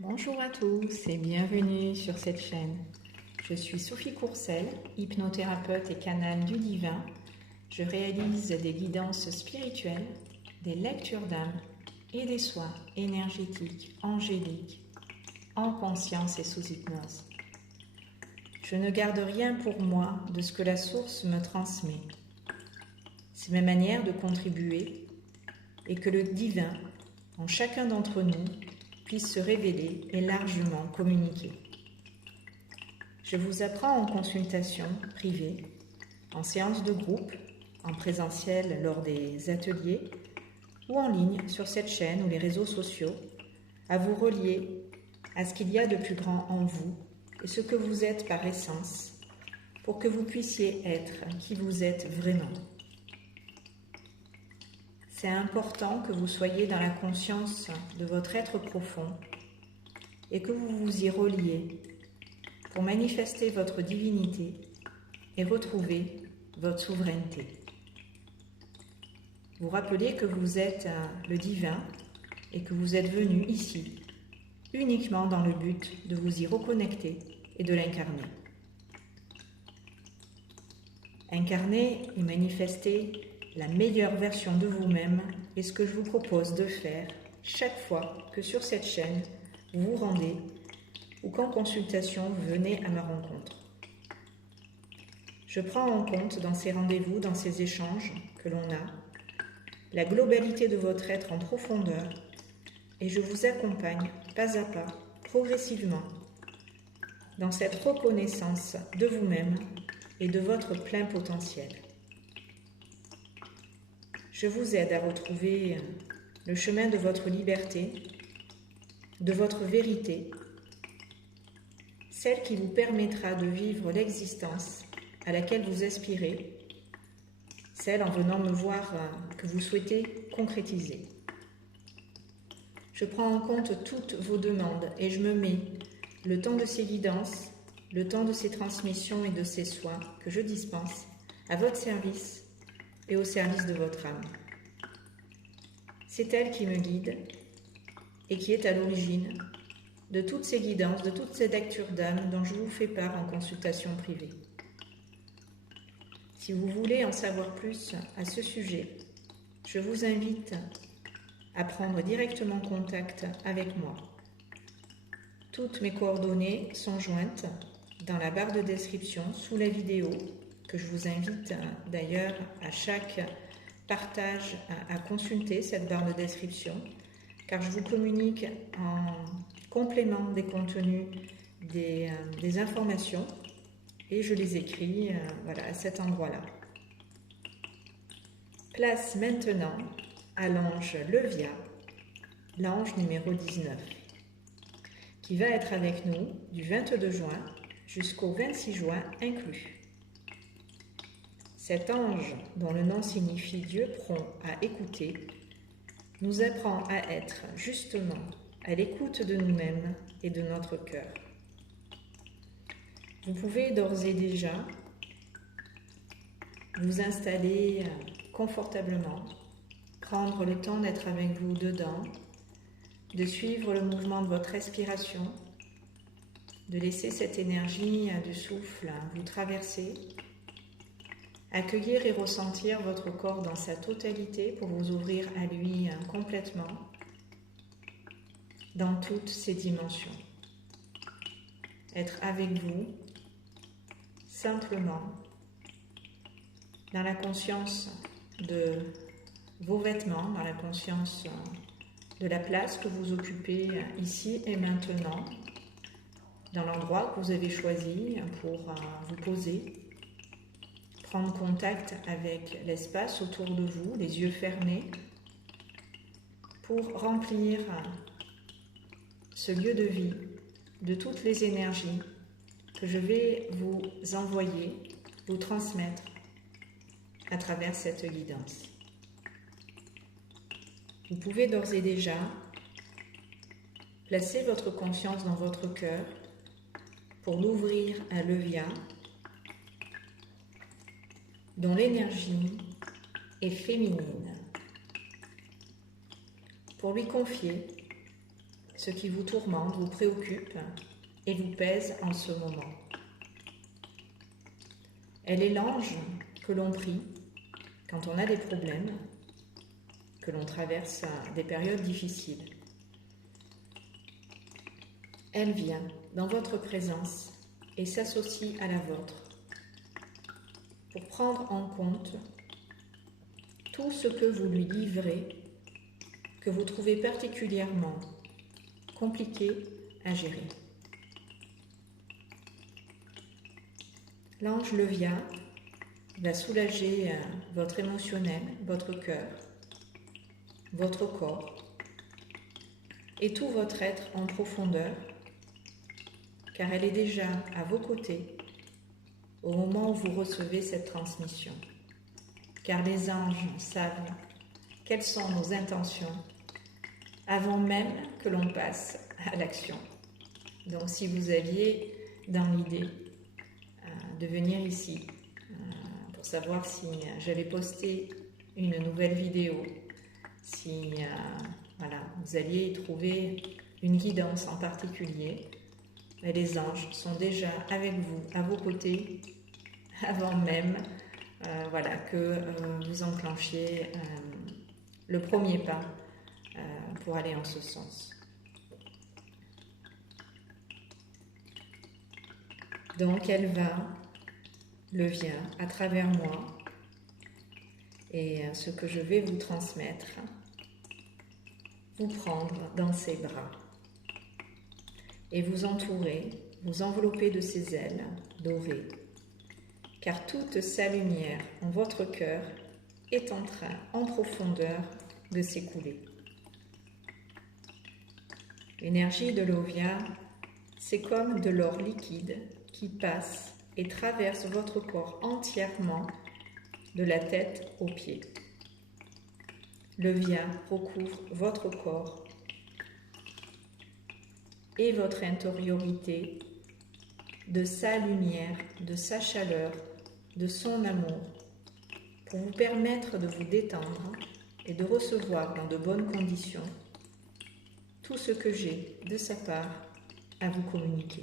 Bonjour à tous et bienvenue sur cette chaîne. Je suis Sophie Courcel, hypnothérapeute et canal du divin. Je réalise des guidances spirituelles, des lectures d'âme et des soins énergétiques, angéliques, en conscience et sous hypnose. Je ne garde rien pour moi de ce que la source me transmet. C'est ma manière de contribuer et que le divin, en chacun d'entre nous, puisse se révéler et largement communiquer. Je vous apprends en consultation privée, en séance de groupe, en présentiel lors des ateliers ou en ligne sur cette chaîne ou les réseaux sociaux, à vous relier à ce qu'il y a de plus grand en vous et ce que vous êtes par essence, pour que vous puissiez être qui vous êtes vraiment. C'est important que vous soyez dans la conscience de votre être profond et que vous vous y reliez pour manifester votre divinité et retrouver votre souveraineté. Vous rappelez que vous êtes le divin et que vous êtes venu ici uniquement dans le but de vous y reconnecter et de l'incarner. Incarner et manifester la meilleure version de vous-même est ce que je vous propose de faire chaque fois que sur cette chaîne vous vous rendez ou qu'en consultation vous venez à ma rencontre. Je prends en compte dans ces rendez-vous, dans ces échanges que l'on a, la globalité de votre être en profondeur et je vous accompagne pas à pas, progressivement, dans cette reconnaissance de vous-même et de votre plein potentiel. Je vous aide à retrouver le chemin de votre liberté, de votre vérité, celle qui vous permettra de vivre l'existence à laquelle vous aspirez, celle en venant me voir que vous souhaitez concrétiser. Je prends en compte toutes vos demandes et je me mets le temps de ces guidances, le temps de ces transmissions et de ces soins que je dispense à votre service et au service de votre âme. C'est elle qui me guide et qui est à l'origine de toutes ces guidances, de toutes ces lectures d'âme dont je vous fais part en consultation privée. Si vous voulez en savoir plus à ce sujet, je vous invite à prendre directement contact avec moi. Toutes mes coordonnées sont jointes dans la barre de description sous la vidéo, que je vous invite d'ailleurs à chaque partage à consulter cette barre de description, car je vous communique en complément des contenus, des informations, et je les écris à cet endroit-là. Place maintenant à l'ange Levia, l'ange numéro 19, qui va être avec nous du 22 juin jusqu'au 26 juin inclus. Cet ange, dont le nom signifie Dieu prompt à écouter, nous apprend à être justement à l'écoute de nous-mêmes et de notre cœur. Vous pouvez d'ores et déjà vous installer confortablement, prendre le temps d'être avec vous dedans, de suivre le mouvement de votre respiration, de laisser cette énergie du souffle vous traverser, accueillir et ressentir votre corps dans sa totalité pour vous ouvrir à lui complètement, dans toutes ses dimensions. Être avec vous, simplement, dans la conscience de vos vêtements, dans la conscience de la place que vous occupez ici et maintenant, dans l'endroit que vous avez choisi pour vous poser, prendre contact avec l'espace autour de vous, les yeux fermés, pour remplir ce lieu de vie de toutes les énergies que je vais vous envoyer, vous transmettre à travers cette guidance. Vous pouvez d'ores et déjà placer votre conscience dans votre cœur pour l'ouvrir à Levia, dont l'énergie est féminine, pour lui confier ce qui vous tourmente, vous préoccupe et vous pèse en ce moment. Elle est l'ange que l'on prie quand on a des problèmes, que l'on traverse des périodes difficiles. Elle vient dans votre présence et s'associe à la vôtre pour prendre en compte tout ce que vous lui livrez, que vous trouvez particulièrement compliqué à gérer. L'ange Levia va soulager votre émotionnel, votre cœur, votre corps et tout votre être en profondeur, car elle est déjà à vos côtés au moment où vous recevez cette transmission. Car les anges savent quelles sont nos intentions avant même que l'on passe à l'action. Donc si vous aviez dans l'idée de venir ici pour savoir si j'allais poster une nouvelle vidéo, si vous alliez y trouver une guidance en particulier, les anges sont déjà avec vous, à vos côtés, avant même que vous enclenchiez le premier pas pour aller en ce sens. Donc elle le vient à travers moi et ce que je vais vous transmettre, vous prendre dans ses bras et vous entourer, vous envelopper de ses ailes dorées, car toute sa lumière en votre cœur est en train, en profondeur, de s'écouler. L'énergie de l'Ovia, c'est comme de l'or liquide qui passe et traverse votre corps entièrement, de la tête aux pieds. L'Ovia recouvre votre corps et votre intériorité de sa lumière, de sa chaleur, de son amour, pour vous permettre de vous détendre et de recevoir dans de bonnes conditions tout ce que j'ai de sa part à vous communiquer.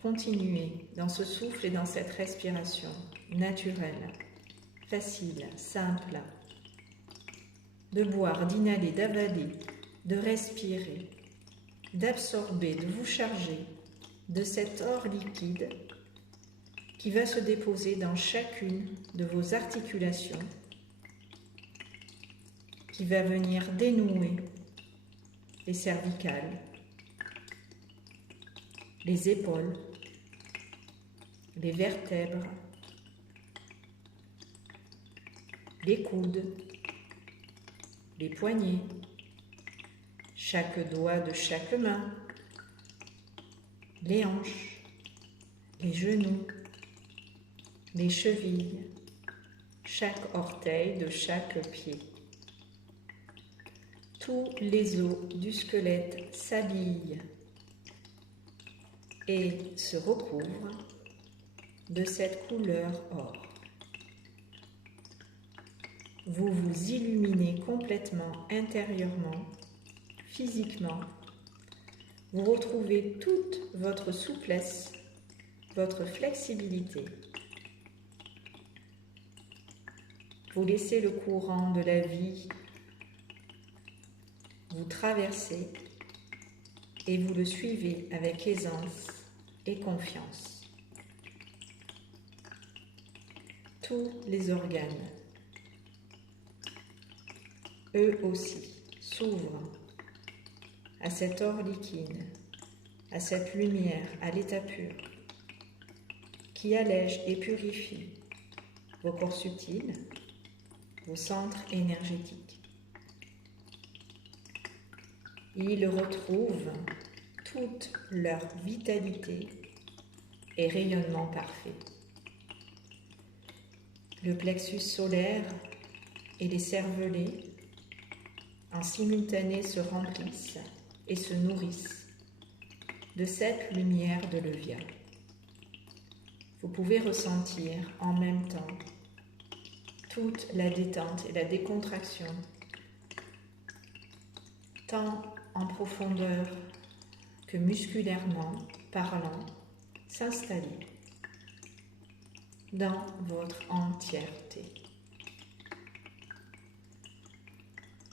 Continuez dans ce souffle et dans cette respiration naturelle, facile, simple, de boire, d'inhaler, d'avaler, de respirer, d'absorber, de vous charger de cet or liquide qui va se déposer dans chacune de vos articulations, qui va venir dénouer les cervicales, les épaules, les vertèbres, les coudes, les poignets, chaque doigt de chaque main, les hanches, les genoux, les chevilles, chaque orteil de chaque pied. Tous les os du squelette s'habillent et se recouvrent de cette couleur or. Vous vous illuminez complètement intérieurement, physiquement. Vous retrouvez toute votre souplesse, votre flexibilité. Vous laissez le courant de la vie vous traverser et vous le suivez avec aisance et confiance. Tous les organes, eux aussi, s'ouvrent à cet or liquide, à cette lumière, à l'état pur, qui allège et purifie vos corps subtils, vos centres énergétiques. Ils retrouvent toute leur vitalité et rayonnement parfait. Le plexus solaire et les cervelets en simultané se remplissent et se nourrissent de cette lumière de l'Evia. Vous pouvez ressentir en même temps toute la détente et la décontraction tant en profondeur que musculairement parlant, s'installer dans votre entièreté.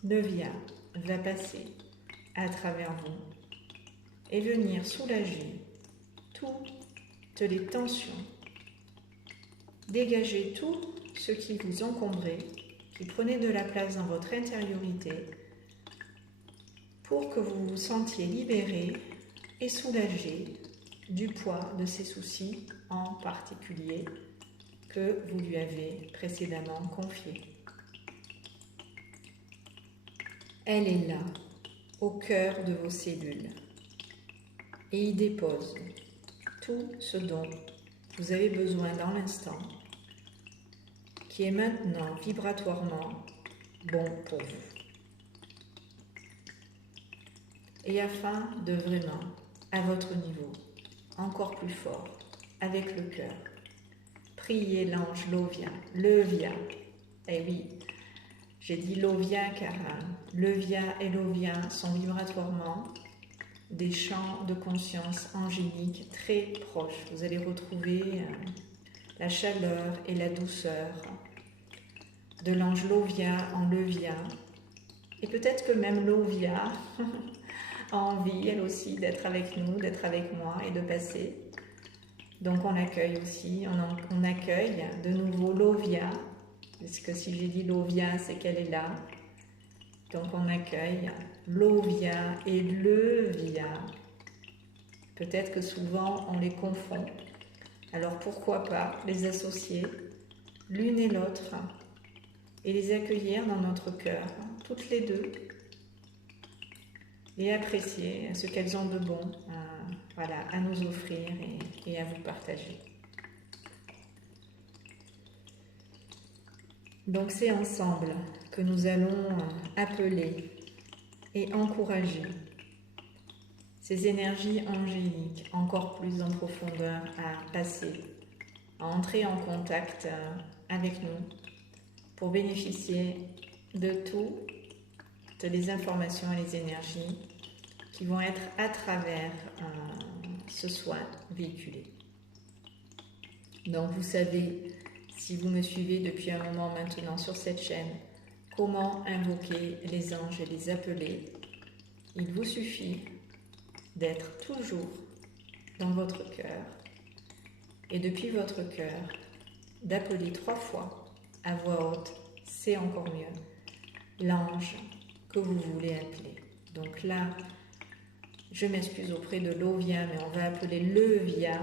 Le via va passer à travers vous et venir soulager toutes les tensions, dégager tout ce qui vous encombrait, qui prenait de la place dans votre intériorité, pour que vous vous sentiez libéré et soulagé du poids de ces soucis en particulier que vous lui avez précédemment confiés. Elle est là, au cœur de vos cellules, et y dépose tout ce dont vous avez besoin dans l'instant, qui est maintenant vibratoirement bon pour vous. Et afin de vraiment, à votre niveau, encore plus fort, avec le cœur, priez l'ange Lovia, le Via. Eh oui, j'ai dit Lovia car le Via et Lovia sont vibratoirement des champs de conscience angélique très proches. Vous allez retrouver la chaleur et la douceur de l'ange Lovia en Levia. Et peut-être que même Lovia a envie, elle aussi, d'être avec nous, d'être avec moi et de passer. Donc on accueille aussi, on accueille de nouveau Lovia, parce que si j'ai dit Lovia, c'est qu'elle est là. Donc on accueille Lovia et Levia. Peut-être que souvent on les confond. Alors pourquoi pas les associer l'une et l'autre et les accueillir dans notre cœur, toutes les deux, et apprécier ce qu'elles ont de bon à nous offrir et à vous partager. Donc c'est ensemble que nous allons appeler et encourager ces énergies angéliques encore plus en profondeur à passer, à entrer en contact avec nous pour bénéficier de toutes les informations et les énergies qui vont être à travers ce soin véhiculé. Donc vous savez, si vous me suivez depuis un moment maintenant sur cette chaîne, comment invoquer les anges et les appeler. Il vous suffit d'être toujours dans votre cœur et depuis votre cœur, d'appeler 3 fois à voix haute, c'est encore mieux, l'ange que vous voulez appeler. Donc là, je m'excuse auprès de Lovia, mais on va appeler Levia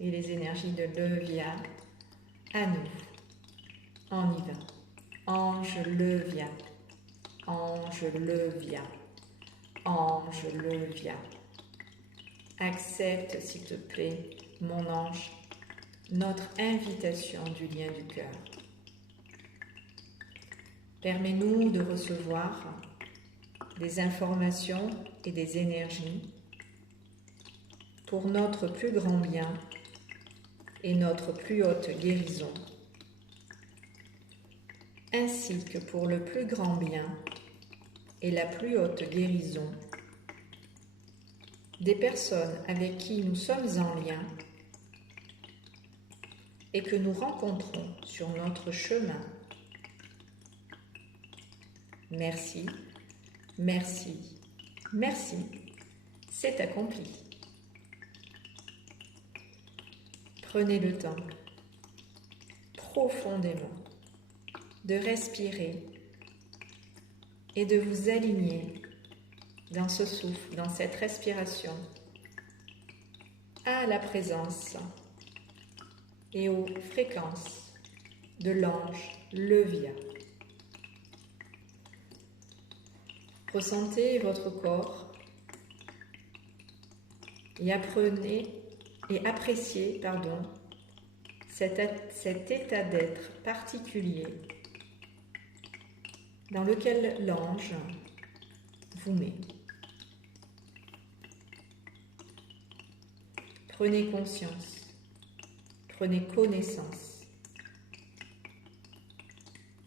et les énergies de Levia à nous. On y va. Ange Levia, ange Levia, ange Levia. Accepte, s'il te plaît, mon ange, notre invitation du lien du cœur. Permets-nous de recevoir des informations et des énergies pour notre plus grand bien et notre plus haute guérison, ainsi que pour le plus grand bien et la plus haute guérison des personnes avec qui nous sommes en lien et que nous rencontrons sur notre chemin. Merci, merci, merci, c'est accompli. Prenez le temps, profondément, de respirer et de vous aligner dans ce souffle, dans cette respiration, à la présence et aux fréquences de l'ange Levia. Ressentez votre corps et appréciez cet état d'être particulier dans lequel l'ange vous met. Prenez conscience, prenez connaissance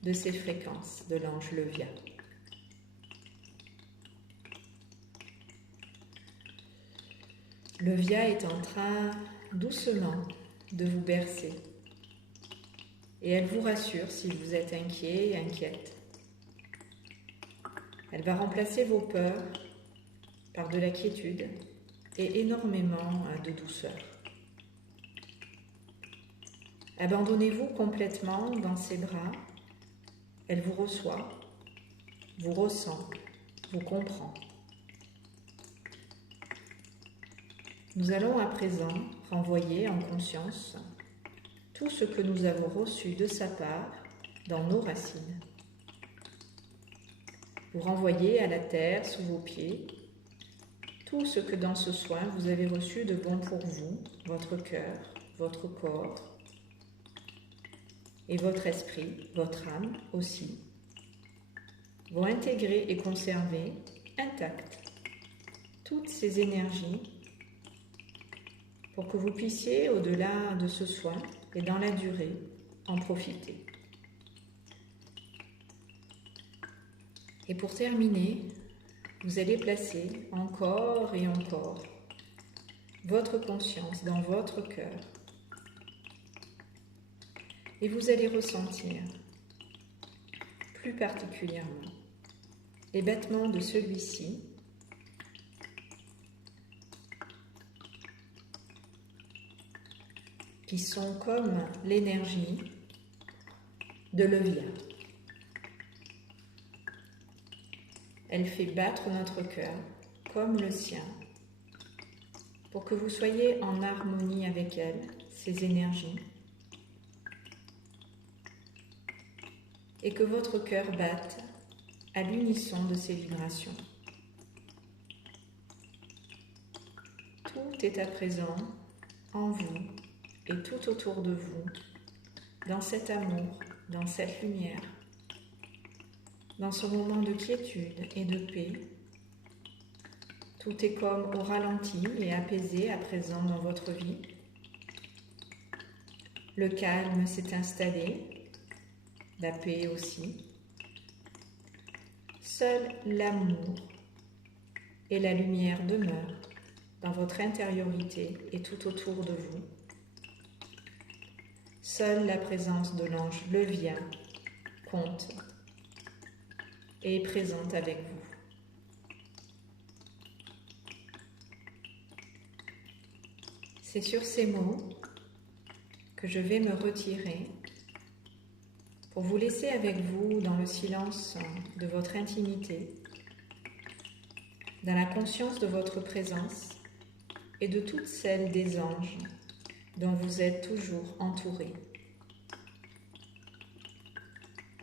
de ces fréquences de l'ange Levia. Le via est en train doucement de vous bercer et elle vous rassure si vous êtes inquiet et inquiète. Elle va remplacer vos peurs par de la quiétude et énormément de douceur. Abandonnez-vous complètement dans ses bras. Elle vous reçoit, vous ressent, vous comprend. Nous allons à présent renvoyer en conscience tout ce que nous avons reçu de sa part dans nos racines. Vous renvoyez à la terre sous vos pieds tout ce que dans ce soin vous avez reçu de bon pour vous, votre cœur, votre corps et votre esprit, votre âme aussi, vont intégrer et conserver intactes toutes ces énergies pour que vous puissiez, au-delà de ce soin et dans la durée, en profiter. Et pour terminer, vous allez placer encore et encore votre conscience dans votre cœur et vous allez ressentir plus particulièrement les battements de celui-ci qui sont comme l'énergie de l'Evia. Elle fait battre notre cœur comme le sien pour que vous soyez en harmonie avec elle, ces énergies, et que votre cœur batte à l'unisson de ces vibrations. Tout est à présent en vous et tout autour de vous, dans cet amour, dans cette lumière, dans ce moment de quiétude et de paix. Tout est comme au ralenti et apaisé à présent dans votre vie. Le calme s'est installé, la paix aussi. Seul l'amour et la lumière demeurent dans votre intériorité et tout autour de vous. Seule la présence de l'ange Levia compte et est présente avec vous. C'est sur ces mots que je vais me retirer pour vous laisser avec vous dans le silence de votre intimité, dans la conscience de votre présence et de toutes celles des anges dont vous êtes toujours entourés.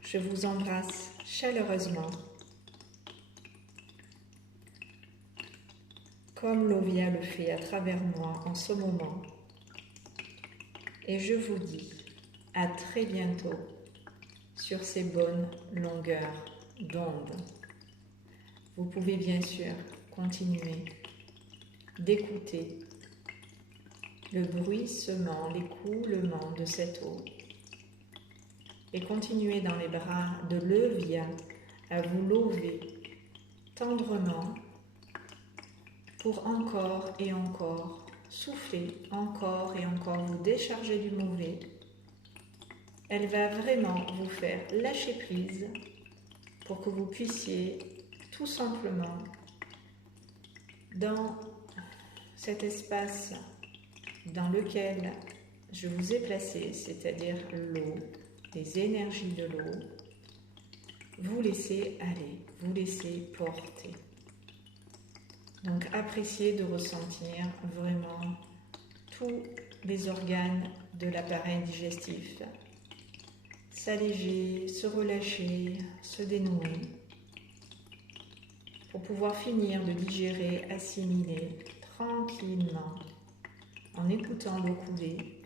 Je vous embrasse chaleureusement, comme l'Ovia le fait à travers moi en ce moment, et je vous dis à très bientôt sur ces bonnes longueurs d'onde. Vous pouvez bien sûr continuer d'écouter le bruissement, l'écoulement de cette eau et continuer dans les bras de l'Evia à vous lever tendrement pour encore et encore souffler, encore et encore vous décharger du mauvais. Elle va vraiment vous faire lâcher prise pour que vous puissiez tout simplement, dans cet espace dans lequel je vous ai placé, c'est-à-dire l'eau, les énergies de l'eau, vous laissez aller, vous laissez porter. Donc appréciez de ressentir vraiment tous les organes de l'appareil digestif s'alléger, se relâcher, se dénouer pour pouvoir finir de digérer, assimiler tranquillement en écoutant l'eau couler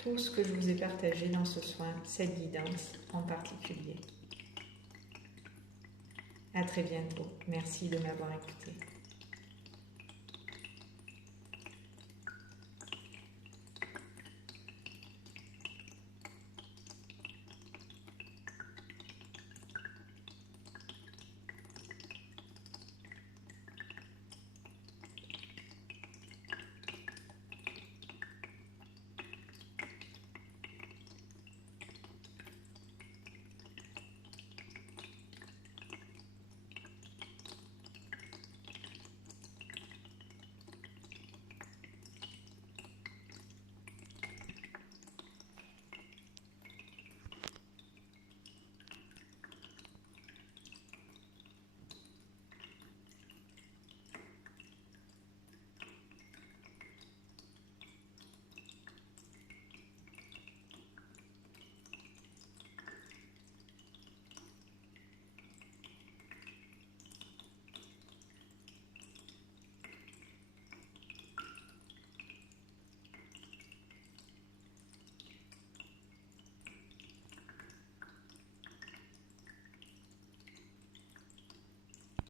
tout ce que je vous ai partagé dans ce soin, cette guidance en particulier. À très bientôt. Merci de m'avoir écouté.